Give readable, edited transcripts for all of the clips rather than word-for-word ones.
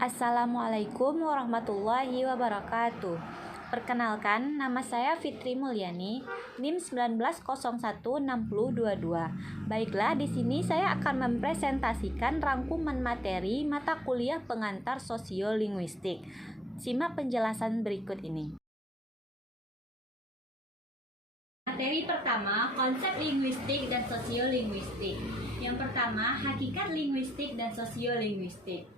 Assalamualaikum warahmatullahi wabarakatuh. Perkenalkan, nama saya Fitri Mulyani, NIM 19016022. Baiklah, di sini saya akan mempresentasikan rangkuman materi mata kuliah pengantar sosiolinguistik. Simak penjelasan berikut ini. Materi pertama, konsep linguistik dan sosiolinguistik. Yang pertama, hakikat linguistik dan sosiolinguistik.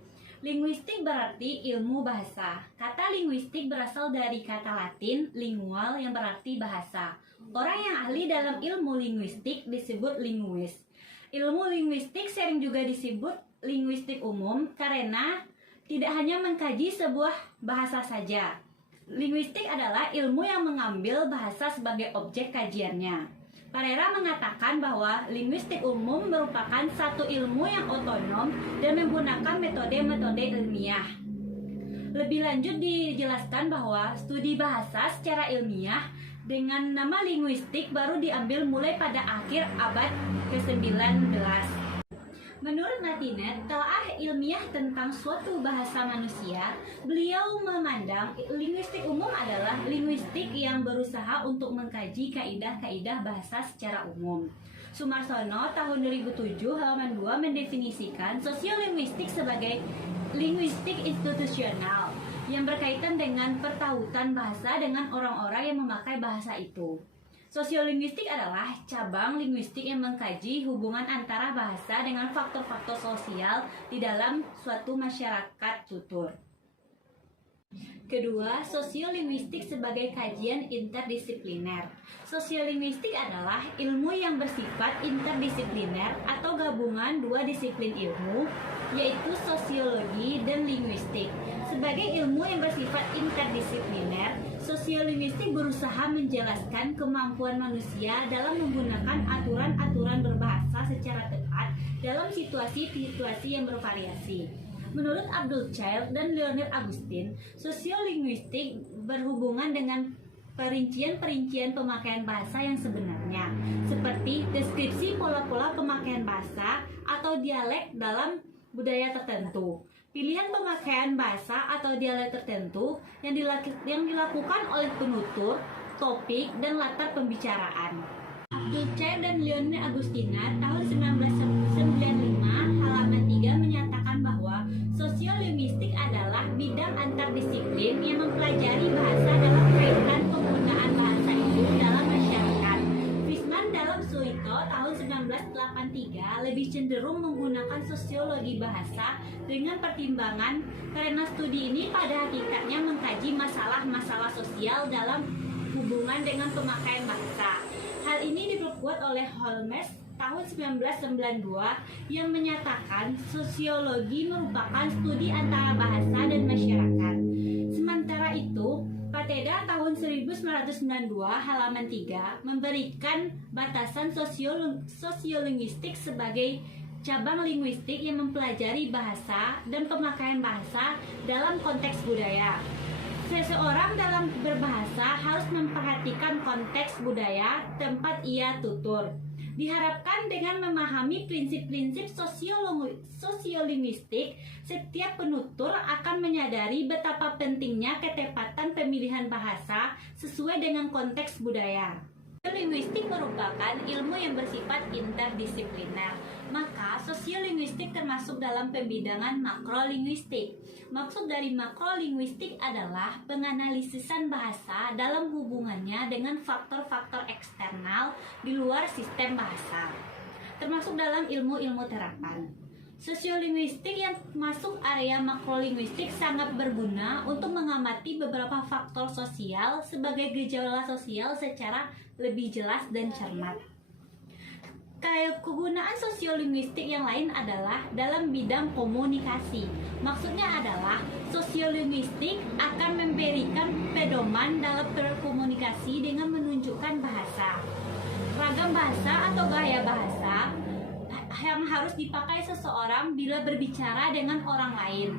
Linguistik berarti ilmu bahasa. Kata linguistik berasal dari kata Latin lingual yang berarti bahasa. Orang yang ahli dalam ilmu linguistik disebut linguis. Ilmu linguistik sering juga disebut linguistik umum karena tidak hanya mengkaji sebuah bahasa saja. Linguistik adalah ilmu yang mengambil bahasa sebagai objek kajiannya. Parera mengatakan bahwa linguistik umum merupakan satu ilmu yang otonom dan menggunakan metode-metode ilmiah. Lebih lanjut dijelaskan bahwa studi bahasa secara ilmiah dengan nama linguistik baru diambil mulai pada akhir abad ke-19. Menurut Martinet, telah ilmiah tentang suatu bahasa manusia, beliau memandang linguistik umum adalah linguistik yang berusaha untuk mengkaji kaidah-kaidah bahasa secara umum. Sumarsono tahun 2007 halaman 2 mendefinisikan sosiolinguistik sebagai linguistik institusional yang berkaitan dengan pertautan bahasa dengan orang-orang yang memakai bahasa itu. Sosiolinguistik adalah cabang linguistik yang mengkaji hubungan antara bahasa dengan faktor-faktor sosial di dalam suatu masyarakat tutur. Kedua, sosiolinguistik sebagai kajian interdisipliner. Sosiolinguistik adalah ilmu yang bersifat interdisipliner atau gabungan dua disiplin ilmu, yaitu sosiologi dan linguistik. Sebagai ilmu yang bersifat interdisipliner, sosiolinguistik berusaha menjelaskan kemampuan manusia dalam menggunakan aturan-aturan berbahasa secara tepat dalam situasi-situasi yang bervariasi. Menurut Abdul Child dan Leonard Agustin, sosiolinguistik berhubungan dengan perincian-perincian pemakaian bahasa yang sebenarnya, seperti deskripsi pola-pola pemakaian bahasa atau dialek dalam budaya tertentu. Pilihan pemakaian bahasa atau dialek tertentu yang dilakukan oleh penutur, topik, dan latar pembicaraan. Dulce dan Leone Agustina tahun 1995 halaman 3 menyatakan bahwa sosiolinguistik adalah bidang antardisiplin yang mempelajari bahasa dalam kaitan penggunaan bahasa itu dalam masyarakat. Fisman dalam Suito tahun 1983 lebih cenderung menggunakan sosiologi bahasa dengan pertimbangan karena studi ini pada hakikatnya mengkaji masalah-masalah sosial dalam hubungan dengan pemakaian bahasa. Hal ini diperkuat oleh Holmes tahun 1992 yang menyatakan sosiologi merupakan studi antara bahasa dan masyarakat. Sementara itu, Pateda tahun 1992 halaman 3 memberikan batasan sosiolinguistik sebagai cabang linguistik yang mempelajari bahasa dan pemakaian bahasa dalam konteks budaya. Seseorang dalam berbahasa harus memperhatikan konteks budaya tempat ia tutur. Diharapkan dengan memahami prinsip-prinsip sosiolinguistik, setiap penutur akan menyadari betapa pentingnya ketepatan pemilihan bahasa sesuai dengan konteks budaya. Sosiolinguistik merupakan ilmu yang bersifat interdisipliner, maka sosiolinguistik termasuk dalam pembidangan makrolinguistik. Maksud dari makrolinguistik adalah penganalisisan bahasa dalam hubungannya dengan faktor-faktor eksternal di luar sistem bahasa, termasuk dalam ilmu-ilmu terapan. Sosiolinguistik yang masuk area makrolinguistik sangat berguna untuk mengamati beberapa faktor sosial sebagai gejala sosial secara lebih jelas dan cermat. Kegunaan sosiolinguistik yang lain adalah dalam bidang komunikasi. Maksudnya adalah sosiolinguistik akan memberikan pedoman dalam berkomunikasi dengan menunjukkan bahasa, ragam bahasa atau gaya bahasa yang harus dipakai seseorang bila berbicara dengan orang lain.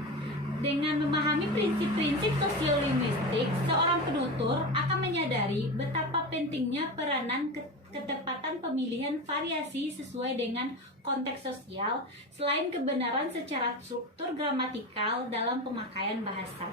Dengan memahami prinsip-prinsip sosiolinguistik, seorang penutur akan menyadari betapa pentingnya peranan ketepatan pemilihan variasi sesuai dengan konteks sosial, selain kebenaran secara struktur gramatikal dalam pemakaian bahasa.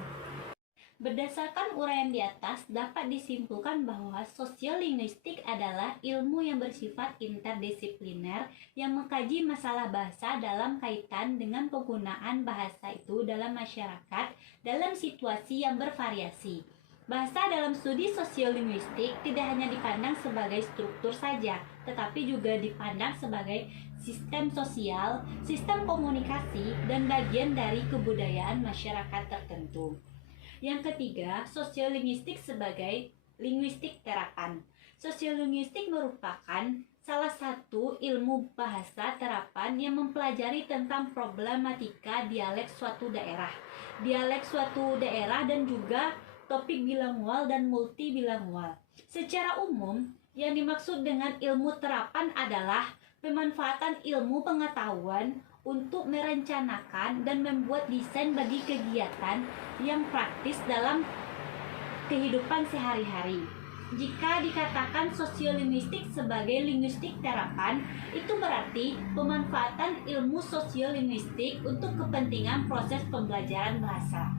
Berdasarkan uraian di atas, dapat disimpulkan bahwa sosiolinguistik adalah ilmu yang bersifat interdisipliner yang mengkaji masalah bahasa dalam kaitan dengan penggunaan bahasa itu dalam masyarakat dalam situasi yang bervariasi. Bahasa dalam studi sosiolinguistik tidak hanya dipandang sebagai struktur saja, tetapi juga dipandang sebagai sistem sosial, sistem komunikasi, dan bagian dari kebudayaan masyarakat tertentu. Yang ketiga, sosiolinguistik sebagai linguistik terapan. Sosiolinguistik merupakan salah satu ilmu bahasa terapan yang mempelajari tentang problematika dialek suatu daerah dan juga topik bilingual dan multibilingual. Secara umum, yang dimaksud dengan ilmu terapan adalah pemanfaatan ilmu pengetahuan untuk merencanakan dan membuat desain bagi kegiatan yang praktis dalam kehidupan sehari-hari. Jika dikatakan sosiolinguistik sebagai linguistik terapan, itu berarti pemanfaatan ilmu sosiolinguistik untuk kepentingan proses pembelajaran bahasa.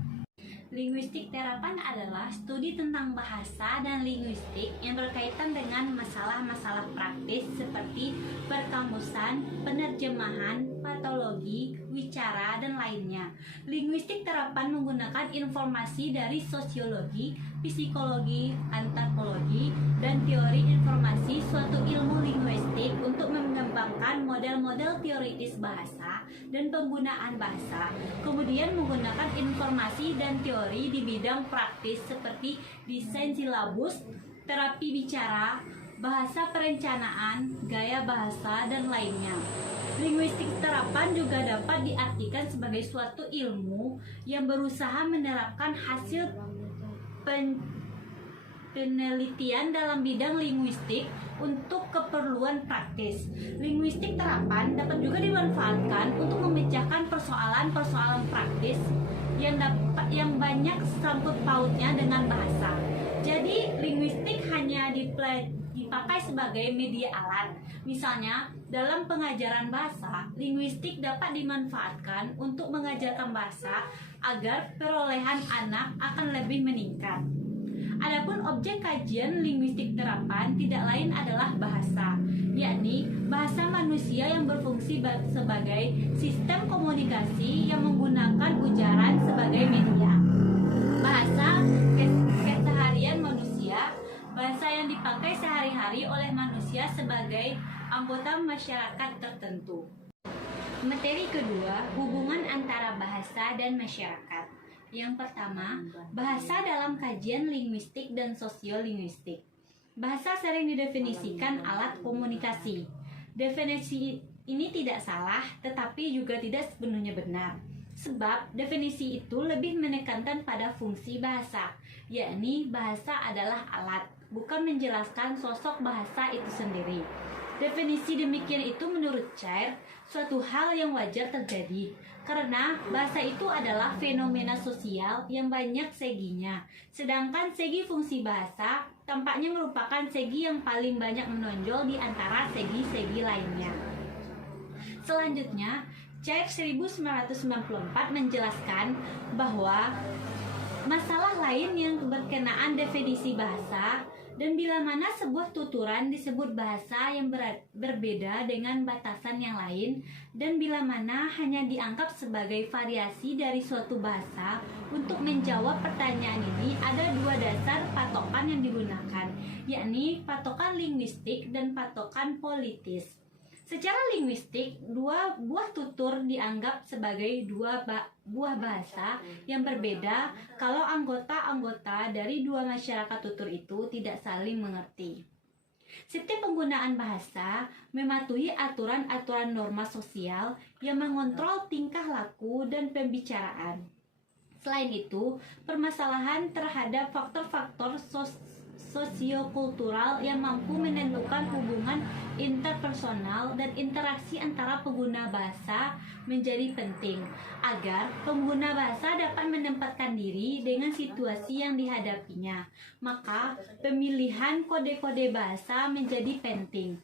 Linguistik terapan adalah studi tentang bahasa dan linguistik yang berkaitan dengan masalah-masalah praktis seperti perkamusan, penerjemahan, patologi, wicara, dan lainnya. Linguistik terapan menggunakan informasi dari sosiologi, psikologi, antropologi, dan teori informasi suatu ilmu linguistik untuk mengembangkan model-model teoritis bahasa dan penggunaan bahasa, kemudian menggunakan informasi dan teori di bidang praktis seperti desain silabus, terapi bicara, bahasa perencanaan, gaya bahasa, dan lainnya. Linguistik terapan juga dapat diartikan sebagai suatu ilmu yang berusaha menerapkan hasil penelitian dalam bidang linguistik untuk keperluan praktis. Linguistik terapan dapat juga dimanfaatkan untuk memecahkan persoalan-persoalan praktis yang banyak sangkut pautnya dengan bahasa. Jadi, linguistik hanya dipakai sebagai media alat. Misalnya, dalam pengajaran bahasa, linguistik dapat dimanfaatkan untuk mengajarkan bahasa agar perolehan anak akan lebih meningkat. Adapun objek kajian linguistik terapan tidak lain adalah bahasa, yakni bahasa manusia yang berfungsi sebagai sistem komunikasi yang menggunakan ujaran sebagai media. Bahasa keseharian manusia, bahasa yang dipakai sehari-hari oleh manusia sebagai anggota masyarakat tertentu. Materi kedua, hubungan antara bahasa dan masyarakat. Yang pertama, bahasa dalam kajian linguistik dan sosiolinguistik. Bahasa sering didefinisikan alat komunikasi. Definisi ini tidak salah, tetapi juga tidak sepenuhnya benar. Sebab definisi itu lebih menekankan pada fungsi bahasa, yakni bahasa adalah alat, bukan menjelaskan sosok bahasa itu sendiri. Definisi demikian itu menurut Chair suatu hal yang wajar terjadi, karena bahasa itu adalah fenomena sosial yang banyak seginya, sedangkan segi fungsi bahasa tampaknya merupakan segi yang paling banyak menonjol di antara segi-segi lainnya. Selanjutnya, Chair 1994 menjelaskan bahwa masalah lain yang berkenaan definisi bahasa dan bila mana sebuah tuturan disebut bahasa yang berbeda dengan batasan yang lain dan bila mana hanya dianggap sebagai variasi dari suatu bahasa. Untuk menjawab pertanyaan ini ada dua dasar patokan yang digunakan, yakni patokan linguistik dan patokan politis. Secara linguistik, dua buah tutur dianggap sebagai dua buah bahasa yang berbeda kalau anggota-anggota dari dua masyarakat tutur itu tidak saling mengerti. Setiap penggunaan bahasa mematuhi aturan-aturan norma sosial yang mengontrol tingkah laku dan pembicaraan. Selain itu, permasalahan terhadap faktor-faktor sosiokultural yang mampu menentukan hubungan interpersonal dan interaksi antara pengguna bahasa menjadi penting agar pengguna bahasa dapat menempatkan diri dengan situasi yang dihadapinya. Maka, pemilihan kode-kode bahasa menjadi penting.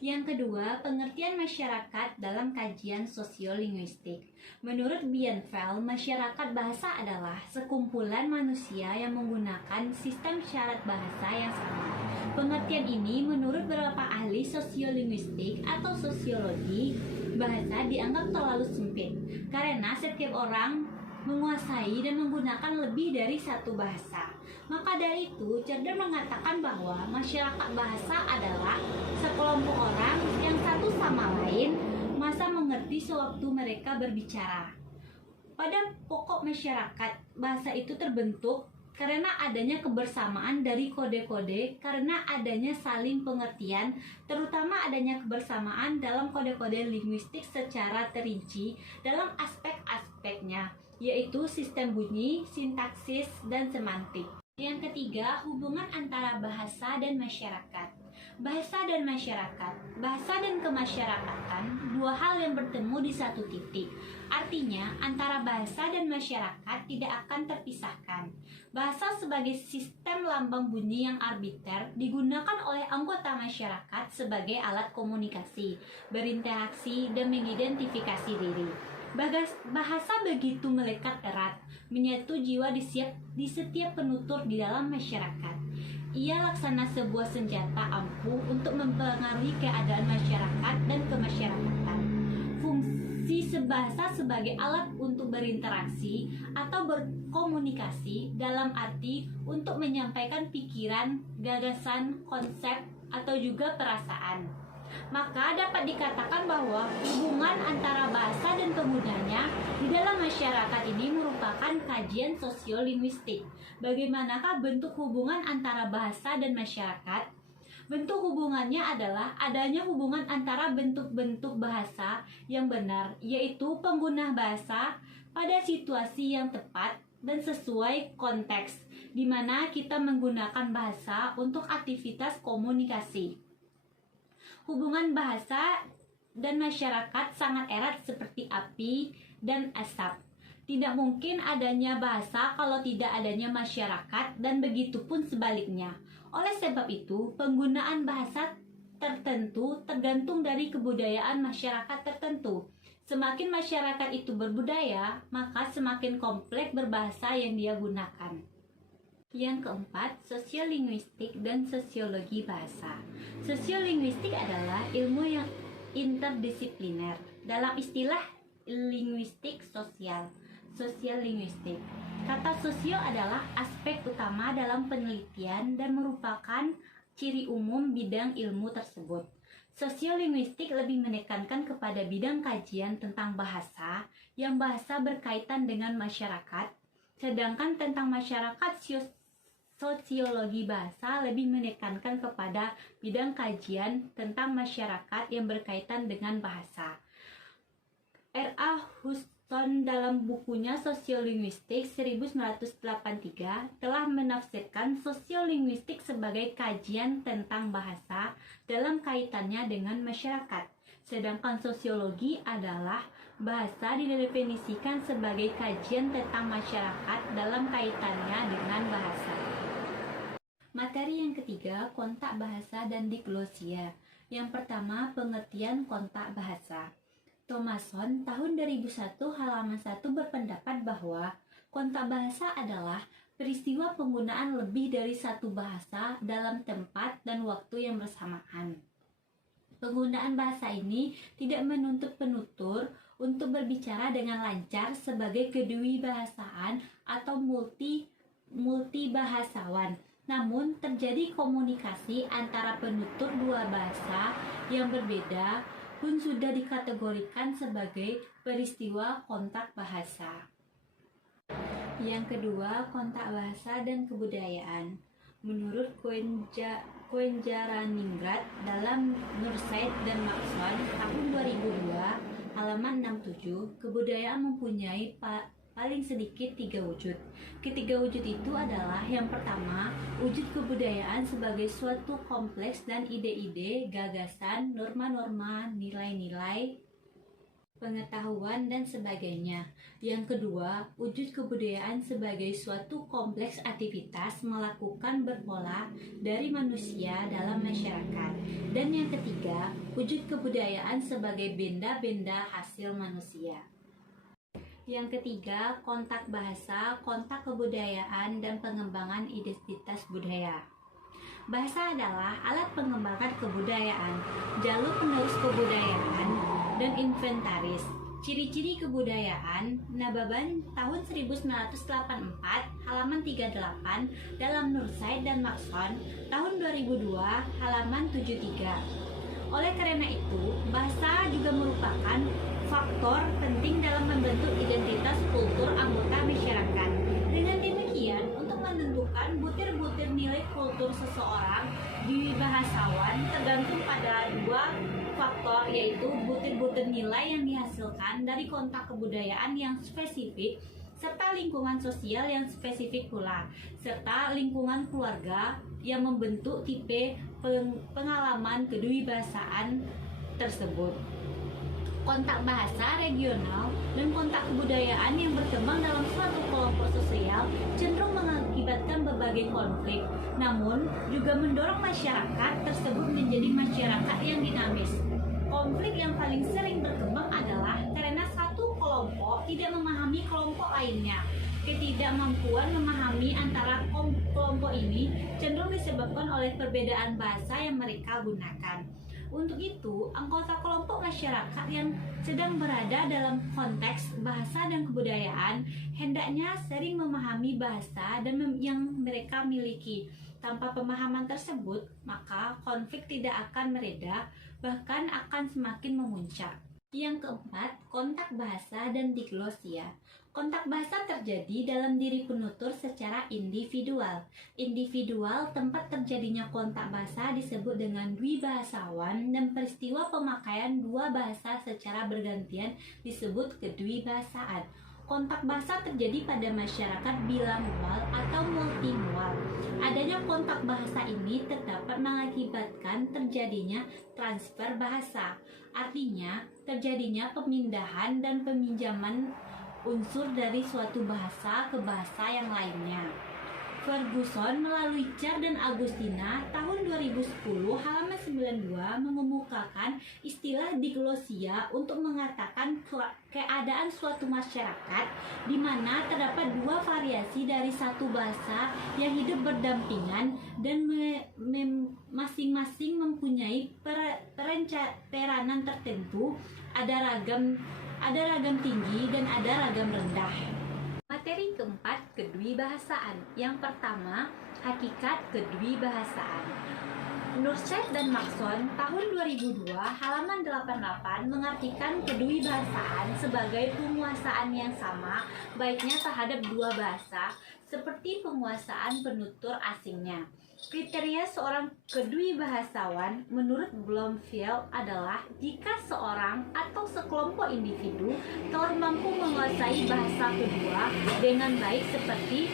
Yang kedua, pengertian masyarakat dalam kajian sosiolinguistik. Menurut Bienveld, masyarakat bahasa adalah sekumpulan manusia yang menggunakan sistem syarat bahasa yang sama. Pengertian ini menurut beberapa ahli sosiolinguistik atau sosiologi bahasa dianggap terlalu sempit karena setiap orang menguasai dan menggunakan lebih dari satu bahasa. Maka dari itu, Cerdas mengatakan bahwa masyarakat bahasa adalah sekelompok orang yang satu sama lain masa mengerti sewaktu mereka berbicara. Pada pokok masyarakat, bahasa itu terbentuk karena adanya kebersamaan dari kode-kode, karena adanya saling pengertian, terutama adanya kebersamaan dalam kode-kode linguistik secara terinci dalam aspek-aspeknya, yaitu sistem bunyi, sintaksis, dan semantik. Yang ketiga, hubungan antara bahasa dan masyarakat. Bahasa dan masyarakat, bahasa dan kemasyarakatan, dua hal yang bertemu di satu titik. Artinya, antara bahasa dan masyarakat tidak akan terpisahkan. Bahasa sebagai sistem lambang bunyi yang arbiter digunakan oleh anggota masyarakat sebagai alat komunikasi, berinteraksi, dan mengidentifikasi diri. Bahasa begitu melekat erat, menyatu jiwa di setiap penutur di dalam masyarakat. Ia laksana sebuah senjata ampuh untuk mempengaruhi keadaan masyarakat dan kemasyarakatan. Fungsi bahasa sebagai alat untuk berinteraksi atau berkomunikasi dalam arti untuk menyampaikan pikiran, gagasan, konsep, atau juga perasaan. Maka dapat dikatakan bahwa hubungan antara bahasa dan penggunanya di dalam masyarakat ini merupakan kajian sosiolinguistik. Bagaimanakah bentuk hubungan antara bahasa dan masyarakat? Bentuk hubungannya adalah adanya hubungan antara bentuk-bentuk bahasa yang benar, yaitu pengguna bahasa pada situasi yang tepat dan sesuai konteks, di mana kita menggunakan bahasa untuk aktivitas komunikasi. Hubungan bahasa dan masyarakat sangat erat seperti api dan asap. Tidak mungkin adanya bahasa kalau tidak adanya masyarakat, dan begitu pun sebaliknya. Oleh sebab itu, penggunaan bahasa tertentu tergantung dari kebudayaan masyarakat tertentu. Semakin masyarakat itu berbudaya, maka semakin kompleks berbahasa yang dia gunakan. Yang keempat, sosiolinguistik dan sosiologi bahasa. Sosiolinguistik adalah ilmu yang interdisipliner. Dalam istilah linguistik sosial linguistik. Kata sosio adalah aspek utama dalam penelitian dan merupakan ciri umum bidang ilmu tersebut. Sosiolinguistik lebih menekankan kepada bidang kajian tentang bahasa, yang bahasa berkaitan dengan masyarakat, sedangkan tentang masyarakat sosiologi bahasa lebih menekankan kepada bidang kajian tentang masyarakat yang berkaitan dengan bahasa. R.A. Houston dalam bukunya Sosiolinguistik 1983 telah menafsirkan sosiolinguistik sebagai kajian tentang bahasa dalam kaitannya dengan masyarakat. Sedangkan sosiologi adalah bahasa didefinisikan sebagai kajian tentang masyarakat dalam kaitannya dengan bahasa. Materi yang ketiga, kontak bahasa dan diglosia. Yang pertama, pengertian kontak bahasa. Thomason tahun 2001 halaman 1 berpendapat bahwa kontak bahasa adalah peristiwa penggunaan lebih dari satu bahasa dalam tempat dan waktu yang bersamaan. Penggunaan bahasa ini tidak menuntut penutur untuk berbicara dengan lancar sebagai kedewibahasaan atau multibahasawan. Namun, terjadi komunikasi antara penutur dua bahasa yang berbeda pun sudah dikategorikan sebagai peristiwa kontak bahasa. Yang kedua, kontak bahasa dan kebudayaan. Menurut Koenjaraningrat dalam Nurside dan Maxson tahun 2002, halaman 67, kebudayaan mempunyai paling sedikit 3 wujud. Ketiga wujud itu adalah yang pertama, wujud kebudayaan sebagai suatu kompleks dan ide-ide, gagasan, norma-norma, nilai-nilai, pengetahuan, dan sebagainya. Yang kedua, wujud kebudayaan sebagai suatu kompleks aktivitas melakukan berpola dari manusia dalam masyarakat. Dan yang ketiga, wujud kebudayaan sebagai benda-benda hasil manusia. Yang ketiga, kontak bahasa, kontak kebudayaan, dan pengembangan identitas budaya. Bahasa adalah alat pengembangan kebudayaan, jalur penerus kebudayaan, dan inventaris. Ciri-ciri kebudayaan, Nababan tahun 1984, halaman 38, dalam Nursaid dan Maxson, tahun 2002, halaman 73. Oleh karena itu, bahasa juga merupakan faktor penting dalam membentuk identitas kultur anggota masyarakat. Dengan demikian, untuk menentukan butir-butir nilai kultur seseorang, bahasawan tergantung pada dua faktor, yaitu butir-butir nilai yang dihasilkan dari kontak kebudayaan yang spesifik serta lingkungan sosial yang spesifik pula, serta lingkungan keluarga yang membentuk tipe pengalaman kedewibahasaan tersebut. Kontak bahasa regional dan kontak kebudayaan yang berkembang dalam suatu kelompok sosial cenderung mengakibatkan berbagai konflik, namun juga mendorong masyarakat tersebut menjadi masyarakat yang dinamis. Konflik yang paling sering berkembang adalah karena satu kelompok tidak memahami kelompok lainnya. Ketidakmampuan memahami antara kelompok ini cenderung disebabkan oleh perbedaan bahasa yang mereka gunakan. Untuk itu, anggota kelompok masyarakat yang sedang berada dalam konteks bahasa dan kebudayaan hendaknya sering memahami bahasa dan yang mereka miliki. Tanpa pemahaman tersebut, maka konflik tidak akan mereda, bahkan akan semakin memuncak. Yang keempat, kontak bahasa dan diglosia. Kontak bahasa terjadi dalam diri penutur secara individual. Individual, tempat terjadinya kontak bahasa disebut dengan dwibahasawan, dan peristiwa pemakaian dua bahasa secara bergantian disebut kedwibahasaan. Kontak bahasa terjadi pada masyarakat bilingual atau multilingual. Adanya kontak bahasa ini terdapat mengakibatkan terjadinya transfer bahasa. Artinya, terjadinya pemindahan dan peminjaman unsur dari suatu bahasa ke bahasa yang lainnya. Ferguson melalui Cher dan Agustina tahun 2010 halaman 92 mengemukakan istilah diglosia untuk mengatakan keadaan suatu masyarakat di mana terdapat dua variasi dari satu bahasa yang hidup berdampingan dan masing-masing mempunyai peranan tertentu. Ada ragam tinggi dan ada ragam rendah. Materi keempat, kedwibahasaan. Yang pertama, hakikat kedwibahasaan. Nursaid dan Maxson tahun 2002 halaman 88 mengartikan kedwibahasaan sebagai penguasaan yang sama baiknya terhadap dua bahasa seperti penguasaan penutur asingnya. Kriteria seorang kedwibahasawan menurut Bloomfield adalah jika seorang atau sekelompok individu telah mampu menguasai bahasa kedua dengan baik seperti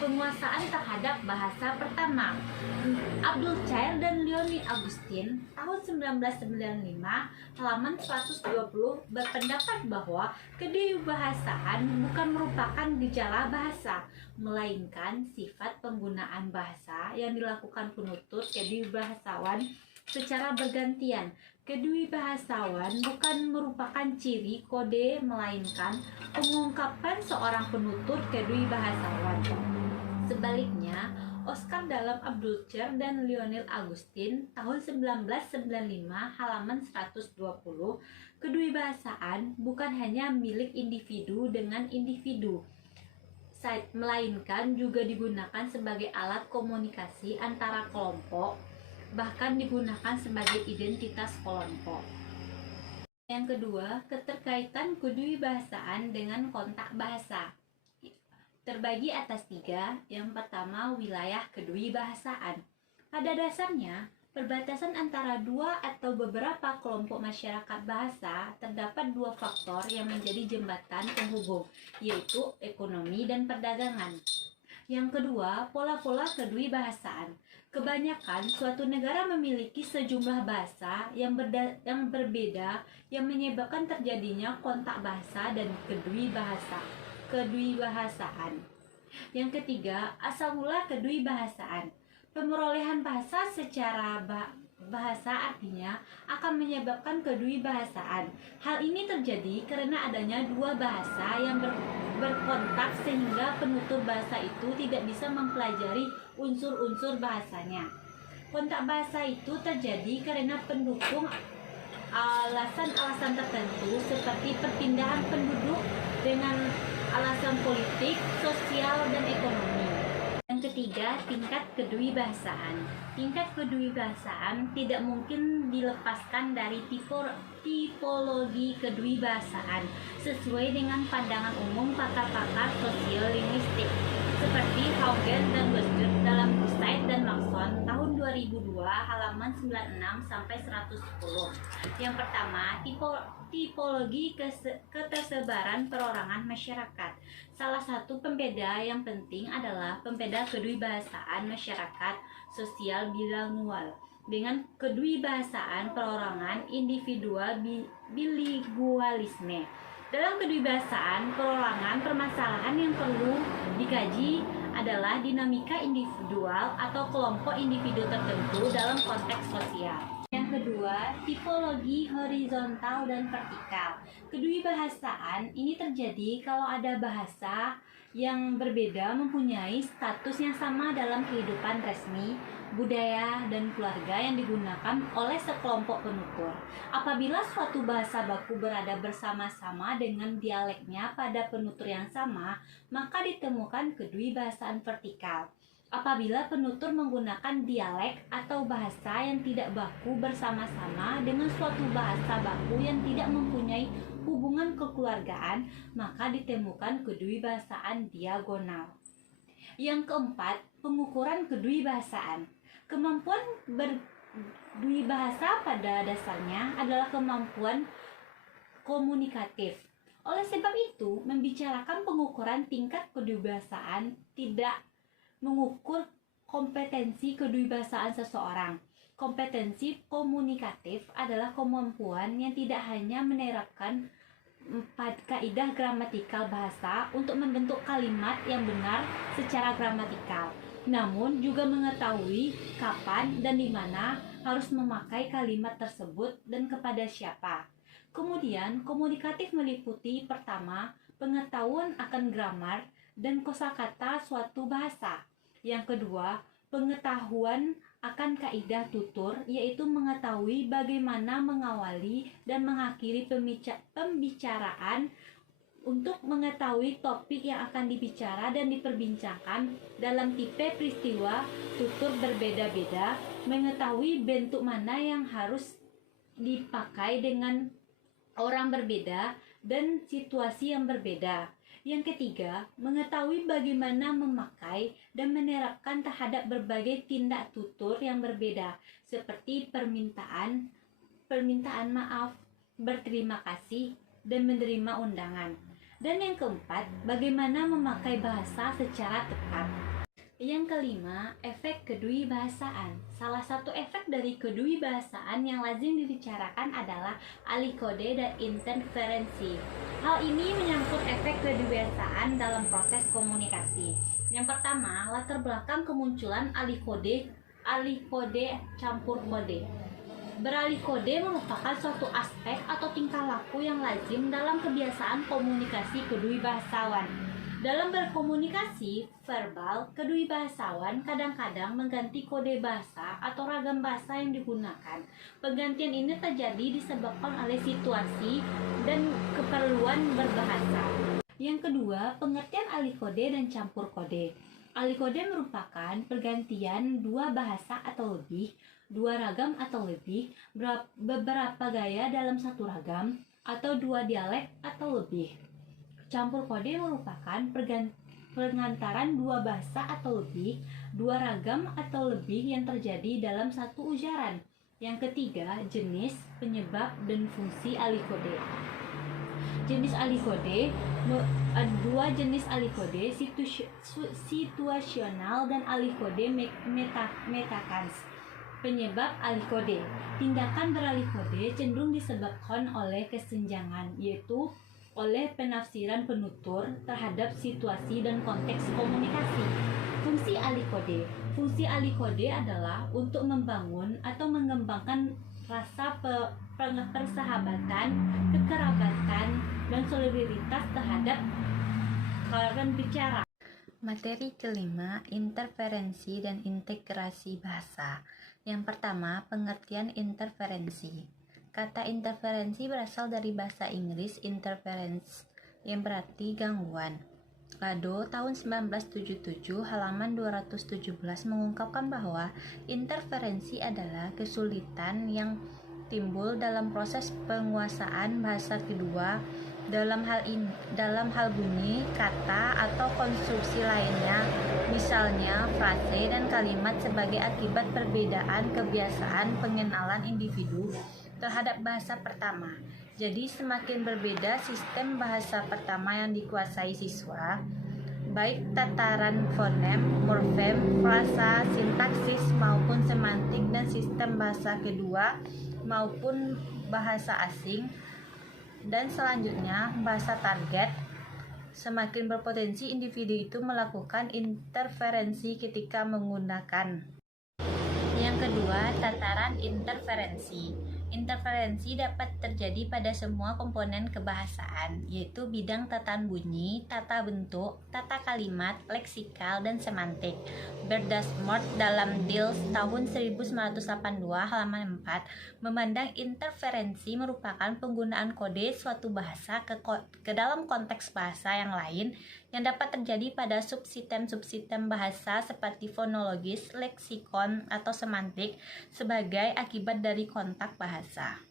penguasaan terhadap bahasa pertama. Abdul Chair dan Leonie Augustin tahun 1995 halaman 120 berpendapat bahwa kedwibahasaan bukan merupakan gejala bahasa, melainkan sifat penggunaan bahasa yang dilakukan penutur kedwibahasawan secara bergantian. Kedwibahasawan bukan merupakan ciri kode, melainkan pengungkapan seorang penutur kedwibahasawan. Sebaliknya, Oscar dalam Abdul Chair dan Lionel Augustin tahun 1995 halaman 120, kedwibahasaan bukan hanya milik individu dengan individu, melainkan juga digunakan sebagai alat komunikasi antara kelompok, bahkan digunakan sebagai identitas kelompok. Yang kedua, keterkaitan kedwibahasaan dengan kontak bahasa. Terbagi atas tiga. Yang pertama, wilayah kedwibahasaan. Pada dasarnya, Perbatasan antara dua atau beberapa kelompok masyarakat bahasa terdapat dua faktor yang menjadi jembatan penghubung, yaitu ekonomi dan perdagangan. Yang kedua, pola-pola kedwibahasaan. Kebanyakan suatu negara memiliki sejumlah bahasa yang berbeda yang menyebabkan terjadinya kontak bahasa dan kedwibahasaan. Yang ketiga, asal mula kedwibahasaan. Pemerolehan bahasa secara bahasa artinya akan menyebabkan kedwibahasaan. Hal ini terjadi karena adanya dua bahasa yang berkontak sehingga penutur bahasa itu tidak bisa mempelajari unsur-unsur bahasanya. Kontak bahasa itu terjadi karena pendukung alasan-alasan tertentu seperti perpindahan penduduk dengan alasan politik, sosial, dan ekonomi. Yang ketiga, tingkat kedwibahasaan. Tingkat kedwibahasaan tidak mungkin dilepaskan dari tipologi kedwibahasaan sesuai dengan pandangan umum pakar-pakar sosiolinguistik seperti Haugen dan Bostrom dalam Bursait dan Maxson tahun 2002 halaman 96 sampai 110. Yang pertama, tipologi ketersebaran perorangan masyarakat. Salah satu pembeda yang penting adalah pembeda kedwibahasaan masyarakat sosial bilingual dengan kedwibahasaan perorangan individual bilingualisme. Dalam kedwibahasaan perorangan, permasalahan yang perlu dikaji adalah dinamika individual atau kelompok individu tertentu dalam konteks sosial. Yang kedua, tipologi horizontal dan vertikal. Kedwibahasaan ini terjadi kalau ada bahasa yang berbeda mempunyai status yang sama dalam kehidupan resmi, budaya, dan keluarga yang digunakan oleh sekelompok penutur. Apabila suatu bahasa baku berada bersama-sama dengan dialeknya pada penutur yang sama, maka ditemukan kedwibahasaan vertikal. Apabila penutur menggunakan dialek atau bahasa yang tidak baku bersama-sama dengan suatu bahasa baku yang tidak mempunyai hubungan kekeluargaan, maka ditemukan kedwibahasaan diagonal. Yang keempat, pengukuran kedwibahasaan. Kemampuan berdwibahasa pada dasarnya adalah kemampuan komunikatif. Oleh sebab itu, membicarakan pengukuran tingkat kedwibahasaan tidak mengukur kompetensi kedwibahasaan seseorang. Kompetensi komunikatif adalah kemampuan yang tidak hanya menerapkan 4 kaidah gramatikal bahasa untuk membentuk kalimat yang benar secara gramatikal, namun juga mengetahui kapan dan di mana harus memakai kalimat tersebut dan kepada siapa. Kemudian, komunikatif meliputi pertama, pengetahuan akan grammar dan kosakata suatu bahasa. Yang kedua, pengetahuan akan kaidah tutur, yaitu mengetahui bagaimana mengawali dan mengakhiri pembicaraan untuk mengetahui topik yang akan dibicara dan diperbincangkan dalam tipe peristiwa tutur berbeda-beda, mengetahui bentuk mana yang harus dipakai dengan orang berbeda dan situasi yang berbeda. Yang ketiga, mengetahui bagaimana memakai dan menerapkan terhadap berbagai tindak tutur yang berbeda, seperti permintaan maaf, berterima kasih, dan menerima undangan. Dan yang keempat, bagaimana memakai bahasa secara tepat. Yang kelima, efek kedwibahasaan. Salah satu efek dari kedwibahasaan yang lazim dibicarakan adalah alih kode dan interferensi. Hal ini menyangkut efek kedwibahasaan dalam proses komunikasi. Yang pertama, latar belakang kemunculan alih kode campur kode. Beralih kode merupakan suatu aspek atau tingkah laku yang lazim dalam kebiasaan komunikasi kedwibahasawan. Dalam berkomunikasi verbal, kedwibahasawan kadang-kadang mengganti kode bahasa atau ragam bahasa yang digunakan. Penggantian ini terjadi disebabkan oleh situasi dan keperluan berbahasa. Yang kedua, pengertian alih kode dan campur kode. Alih kode merupakan pergantian dua bahasa atau lebih, dua ragam atau lebih, beberapa gaya dalam satu ragam, atau dua dialek atau lebih. Campur kode merupakan pengantaran dua bahasa atau lebih, dua ragam atau lebih yang terjadi dalam satu ujaran. Yang ketiga, jenis, penyebab, dan fungsi ahli kode. Jenis ahli kode, dua jenis ahli kode, situasional dan ahli kode metakans. Penyebab ahli kode, tindakan beralih kode cenderung disebabkan oleh kesenjangan, yaitu oleh penafsiran penutur terhadap situasi dan konteks komunikasi. Fungsi ahli kode, fungsi ahli kode adalah untuk membangun atau mengembangkan rasa persahabatan, kekerabatan, dan solidaritas terhadap lawan bicara. Materi kelima, interferensi dan integrasi bahasa. Yang pertama, pengertian interferensi. Kata interferensi berasal dari bahasa Inggris interference, yang berarti gangguan. Lado tahun 1977 halaman 217 mengungkapkan bahwa interferensi adalah kesulitan yang timbul dalam proses penguasaan bahasa kedua dalam hal bunyi, kata, atau konstruksi lainnya, misalnya frase dan kalimat sebagai akibat perbedaan kebiasaan pengenalan individu terhadap bahasa pertama. Jadi semakin berbeda sistem bahasa pertama yang dikuasai siswa, baik tataran fonem, morfem, frasa, sintaksis maupun semantik, dan sistem bahasa kedua maupun bahasa asing, dan selanjutnya bahasa target, semakin berpotensi individu itu melakukan interferensi ketika menggunakan. Yang kedua, tataran interferensi. Interferensi dapat terjadi pada semua komponen kebahasaan, yaitu bidang tataan bunyi, tata bentuk, tata kalimat, leksikal, dan semantik. Berdasmort dalam Diels tahun 1982 halaman 4 memandang interferensi merupakan penggunaan kode suatu bahasa ke dalam konteks bahasa yang lain yang dapat terjadi pada subsistem bahasa seperti fonologis, leksikon, atau semantik sebagai akibat dari kontak bahasa.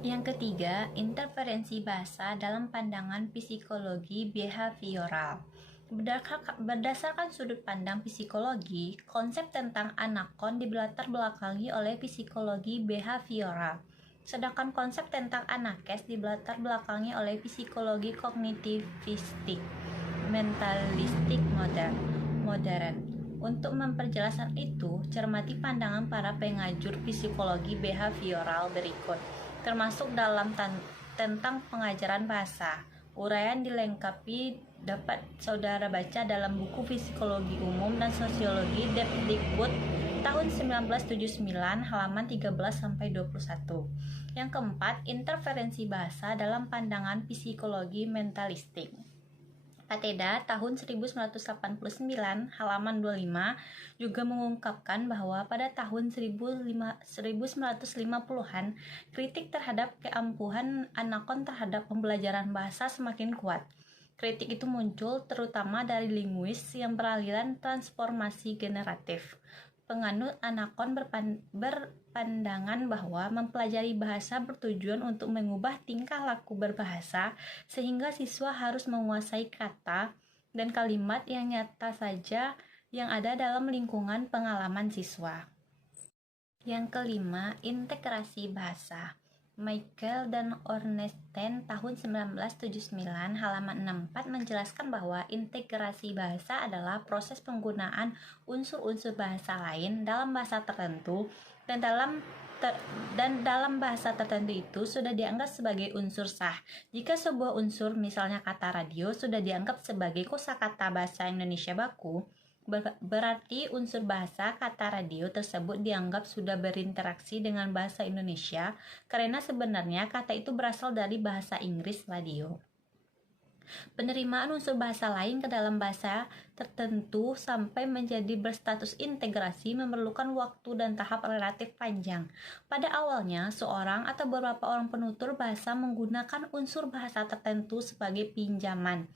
Yang ketiga, interferensi bahasa dalam pandangan psikologi behavioral. Berdasarkan sudut pandang psikologi, konsep tentang anakon dilatar belakangi oleh psikologi behavioral. Sedangkan konsep tentang anakes dilatar belakangi oleh psikologi kognitivistik, mentalistik modern. Untuk memperjelas hal itu, cermati pandangan para pengajur psikologi behavioral berikut, termasuk dalam tentang pengajaran bahasa. Uraian dilengkapi dapat saudara baca dalam buku Psikologi Umum dan Sosiologi Depdikbud tahun 1979 halaman 13-21. Yang keempat, interferensi bahasa dalam pandangan psikologi mentalistik. Pateda tahun 1989 halaman 25 juga mengungkapkan bahwa pada tahun 1950-an kritik terhadap keampuhan anakon terhadap pembelajaran bahasa semakin kuat. Kritik itu muncul terutama dari linguis yang beraliran transformasi generatif. Penganut anakon berpandangan bahwa mempelajari bahasa bertujuan untuk mengubah tingkah laku berbahasa sehingga siswa harus menguasai kata dan kalimat yang nyata saja yang ada dalam lingkungan pengalaman siswa. Yang kelima, integrasi bahasa. Michael dan Ornstein tahun 1979 halaman 64 menjelaskan bahwa integrasi bahasa adalah proses penggunaan unsur-unsur bahasa lain dalam bahasa tertentu dan dalam bahasa tertentu itu sudah dianggap sebagai unsur sah. Jika sebuah unsur, misalnya kata radio, sudah dianggap sebagai kosakata bahasa Indonesia baku, berarti unsur bahasa kata radio tersebut dianggap sudah berinteraksi dengan bahasa Indonesia karena sebenarnya kata itu berasal dari bahasa Inggris radio. Penerimaan unsur bahasa lain ke dalam bahasa tertentu sampai menjadi berstatus integrasi memerlukan waktu dan tahap relatif panjang. Pada awalnya, seorang atau beberapa orang penutur bahasa menggunakan unsur bahasa tertentu sebagai pinjaman.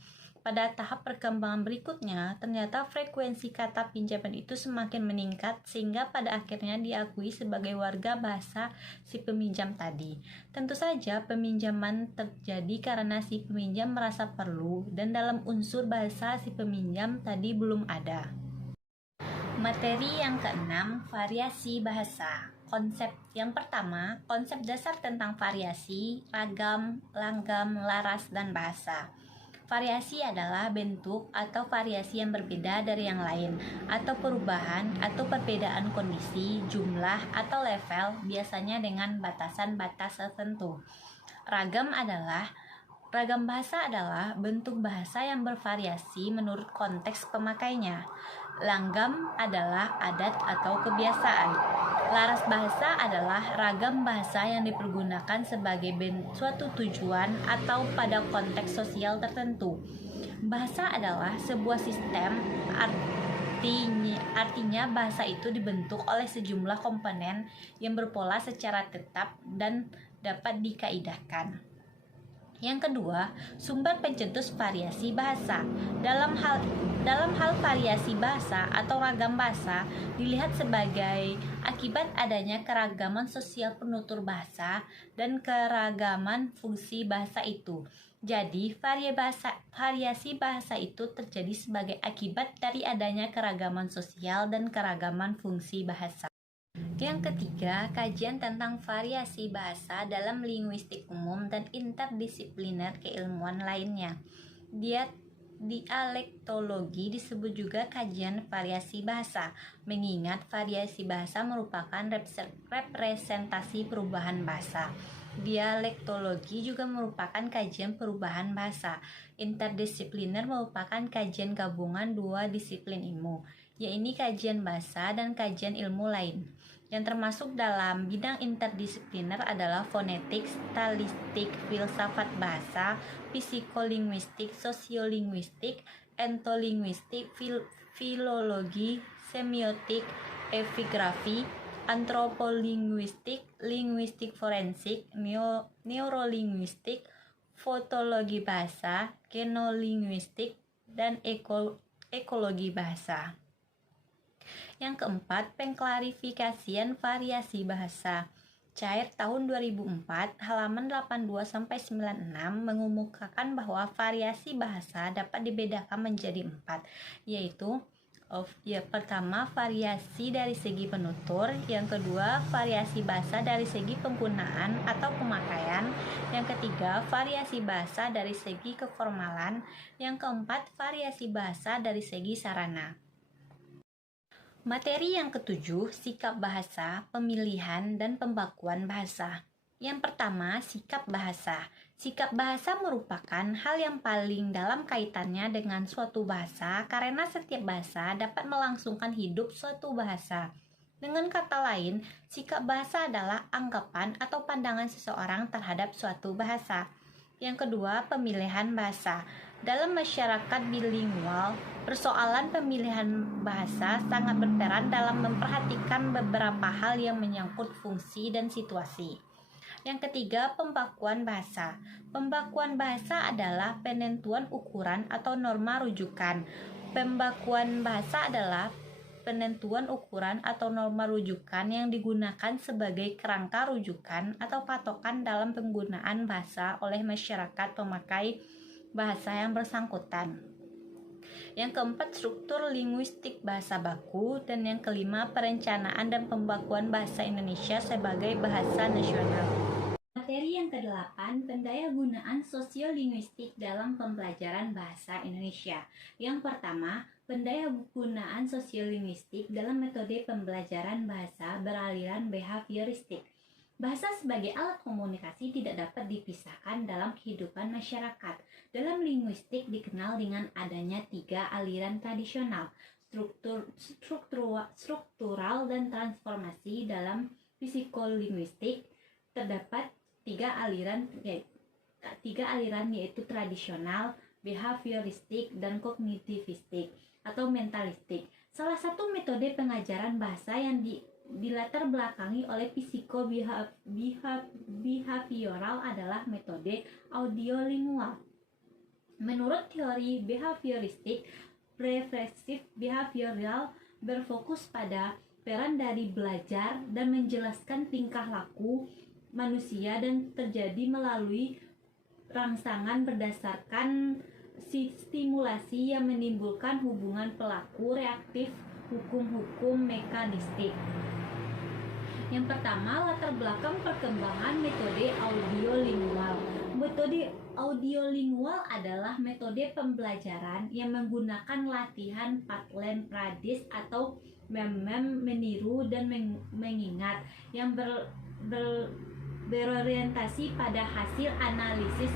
pada tahap perkembangan berikutnya, ternyata frekuensi kata pinjaman itu semakin meningkat sehingga pada akhirnya diakui sebagai warga bahasa si peminjam tadi. Tentu saja peminjaman terjadi karena si peminjam merasa perlu dan dalam unsur bahasa si peminjam tadi belum ada. Materi yang keenam, variasi bahasa. Konsep yang pertama, konsep dasar tentang variasi, ragam, langgam, laras, dan bahasa. Variasi adalah bentuk atau variasi yang berbeda dari yang lain, atau perubahan atau perbedaan kondisi, jumlah, atau level, biasanya dengan batasan-batas tertentu. Ragam bahasa adalah bentuk bahasa yang bervariasi menurut konteks pemakainya. Langgam adalah adat atau kebiasaan. Laras bahasa adalah ragam bahasa yang dipergunakan sebagai suatu tujuan atau pada konteks sosial tertentu. Bahasa adalah sebuah sistem, artinya bahasa itu dibentuk oleh sejumlah komponen yang berpola secara tetap dan dapat dikaidahkan. Yang kedua, sumber pencetus variasi bahasa. Dalam hal variasi bahasa atau ragam bahasa dilihat sebagai akibat adanya keragaman sosial penutur bahasa dan keragaman fungsi bahasa itu. Jadi, variasi bahasa itu terjadi sebagai akibat dari adanya keragaman sosial dan keragaman fungsi bahasa. Yang ketiga, kajian tentang variasi bahasa dalam linguistik umum dan interdisipliner keilmuan lainnya. Dialektologi disebut juga kajian variasi bahasa, mengingat variasi bahasa merupakan representasi perubahan bahasa. Dialektologi juga merupakan kajian perubahan bahasa. Interdisipliner merupakan kajian gabungan dua disiplin ilmu, yaitu kajian bahasa dan kajian ilmu lain. Yang termasuk dalam bidang interdisipliner adalah fonetik, stylistik, filsafat bahasa, psikolinguistik, sosiolinguistik, entolinguistik, filologi, semiotik, epigrafi, antropolinguistik, linguistik forensik, neurolinguistik, fotologi bahasa, genolinguistik, dan ekologi bahasa. Yang keempat, pengklarifikasian variasi bahasa. Cair tahun 2004, halaman 82-96 mengemukakan bahwa variasi bahasa dapat dibedakan menjadi 4, yaitu pertama, variasi dari segi penutur. Yang kedua, variasi bahasa dari segi penggunaan atau pemakaian. Yang ketiga, variasi bahasa dari segi keformalan. Yang keempat, variasi bahasa dari segi sarana. Materi yang ketujuh, sikap bahasa, pemilihan, dan pembakuan bahasa. Yang pertama, sikap bahasa. Sikap bahasa merupakan hal yang paling dalam kaitannya dengan suatu bahasa karena setiap bahasa dapat melangsungkan hidup suatu bahasa. Dengan kata lain, sikap bahasa adalah anggapan atau pandangan seseorang terhadap suatu bahasa. Yang kedua, pemilihan bahasa. Dalam masyarakat bilingual, persoalan pemilihan bahasa sangat berperan dalam memperhatikan beberapa hal yang menyangkut fungsi dan situasi. Yang ketiga, pembakuan bahasa. Pembakuan bahasa adalah penentuan ukuran atau norma rujukan. Pembakuan bahasa adalah penentuan ukuran atau norma rujukan yang digunakan sebagai kerangka rujukan atau patokan dalam penggunaan bahasa oleh masyarakat pemakai bahasa yang bersangkutan. Yang keempat, struktur linguistik bahasa baku. Dan yang kelima, perencanaan dan pembakuan bahasa Indonesia sebagai bahasa nasional. Materi yang ke-8, pendayagunaan sosiolinguistik dalam pembelajaran bahasa Indonesia. Yang pertama, pendayagunaan sosiolinguistik dalam metode pembelajaran bahasa beraliran behavioristik. Bahasa sebagai alat komunikasi tidak dapat dipisahkan dalam kehidupan masyarakat. Dalam linguistik dikenal dengan adanya 3 aliran tradisional, struktural dan transformasi. Dalam psikolinguistik terdapat 3 aliran yaitu tradisional, behavioristik, dan kognitivistik atau mentalistik. Salah satu metode pengajaran bahasa yang dilatar belakangi oleh psikobehavioral adalah metode audiolingual. Menurut teori behavioristik, refleksif behavioral berfokus pada peran dari belajar dan menjelaskan tingkah laku manusia dan terjadi melalui rangsangan berdasarkan stimulasi yang menimbulkan hubungan pelaku reaktif hukum-hukum mekanistik. Yang pertama, latar belakang perkembangan metode audiolingual. Metode audiolingual adalah metode pembelajaran yang menggunakan latihan Pattern Practice atau mem meniru dan mengingat yang berorientasi pada hasil analisis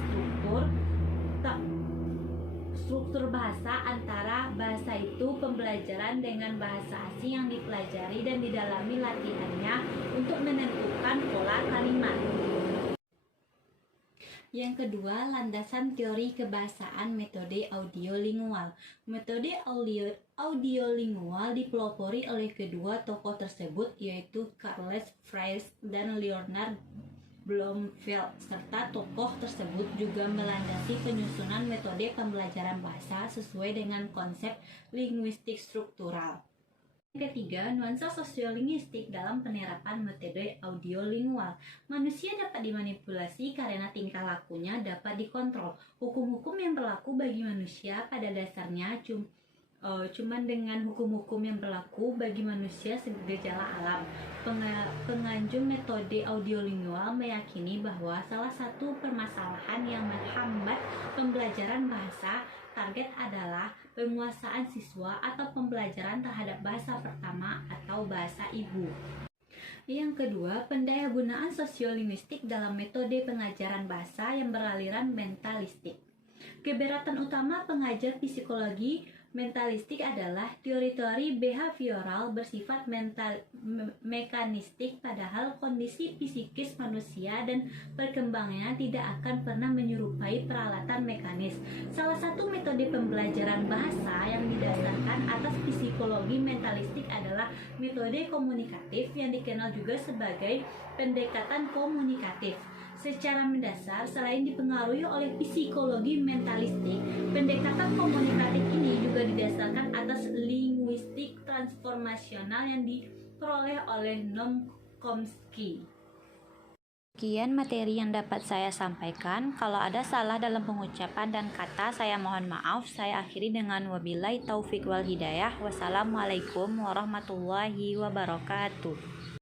struktur bahasa antara bahasa itu pembelajaran dengan bahasa asing yang dipelajari dan didalami latihannya untuk menentukan pola kalimat. Yang kedua, landasan teori kebahasaan metode audiolingual. Metode audiolingual dipelopori oleh kedua tokoh tersebut, yaitu Carles Freies dan Leonard Bloomfield, serta tokoh tersebut juga melandasi penyusunan metode pembelajaran bahasa sesuai dengan konsep linguistik struktural. Yang ketiga, nuansa sosiolinguistik dalam penerapan metode audiolingual. Manusia dapat dimanipulasi karena tingkah lakunya dapat dikontrol. Hukum-hukum yang berlaku bagi manusia pada dasarnya cuman dengan hukum-hukum yang berlaku bagi manusia segala alam. Penganjung metode audiolingual meyakini bahwa salah satu permasalahan yang menghambat pembelajaran bahasa target adalah penguasaan siswa atau pembelajaran terhadap bahasa pertama atau bahasa ibu. Yang kedua, pendayagunaan sosiolinguistik dalam metode pengajaran bahasa yang beraliran mentalistik. Keberatan utama pengajar psikologi mentalistik adalah teori-teori behavioral bersifat mekanistik, padahal kondisi psikis manusia dan perkembangannya tidak akan pernah menyerupai peralatan mekanis. Salah satu metode pembelajaran bahasa yang didasarkan atas psikologi mentalistik adalah metode komunikatif yang dikenal juga sebagai pendekatan komunikatif. Secara mendasar, selain dipengaruhi oleh psikologi mentalistik, pendekatan komunikatif ini juga didasarkan atas linguistik transformasional yang diperoleh oleh Noam Chomsky. Sekian materi yang dapat saya sampaikan. Kalau ada salah dalam pengucapan dan kata, saya mohon maaf. Saya akhiri dengan wabillahi taufik wal hidayah. Wassalamualaikum warahmatullahi wabarakatuh.